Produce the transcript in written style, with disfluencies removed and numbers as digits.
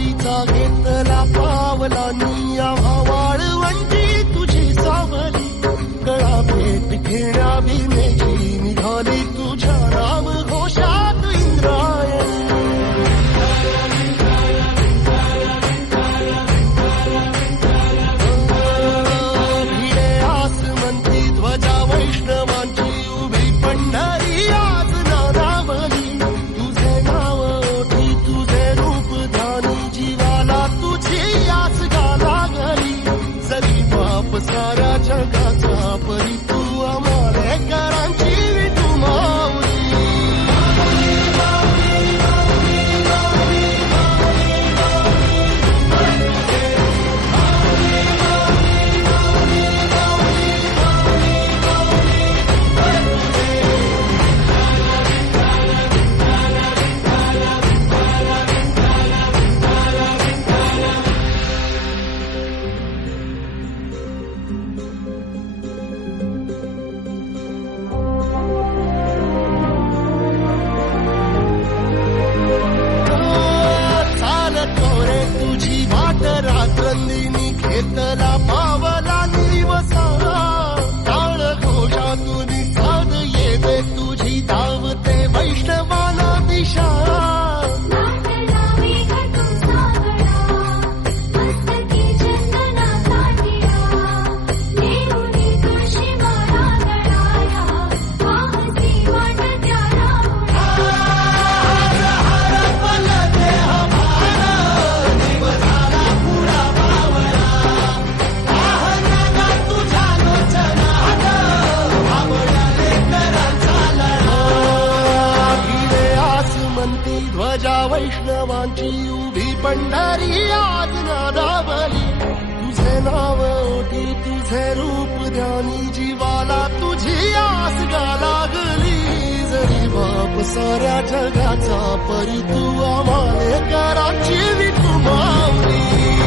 वारीचा घेतला पावलांनी आम्हा वाळवंटी तुझी सावली गळा भेट घेण्या भीमेची निघाली तुझ्या नाम घोषात इंद्रायणी भिडे आसमंती ध्वजा वैष्णवांची उभी पंढरी आज नादावली तुझे नाव ओठी तुझे रूप ध्यानी जीवाला तुझी आस गा लागली जरी बाप साऱ्या जगाचा परी तू आम्हालेकरांची विठू माऊली तुझी वाट रात्रंदिनी घेतला पावला निवसा टाळ घोषातून साध येते तुझी धावते वैष्णवाला दिशा ध्वजा वैष्णवांची उभी पंढरी आज नादावली तुझे नाव ओठी तुझे रूप ध्यानी जीवाला तुझी आस गा लागली जरी बाप साऱ्या जगाचा परी तू आम्हालेकरांची विठू माऊली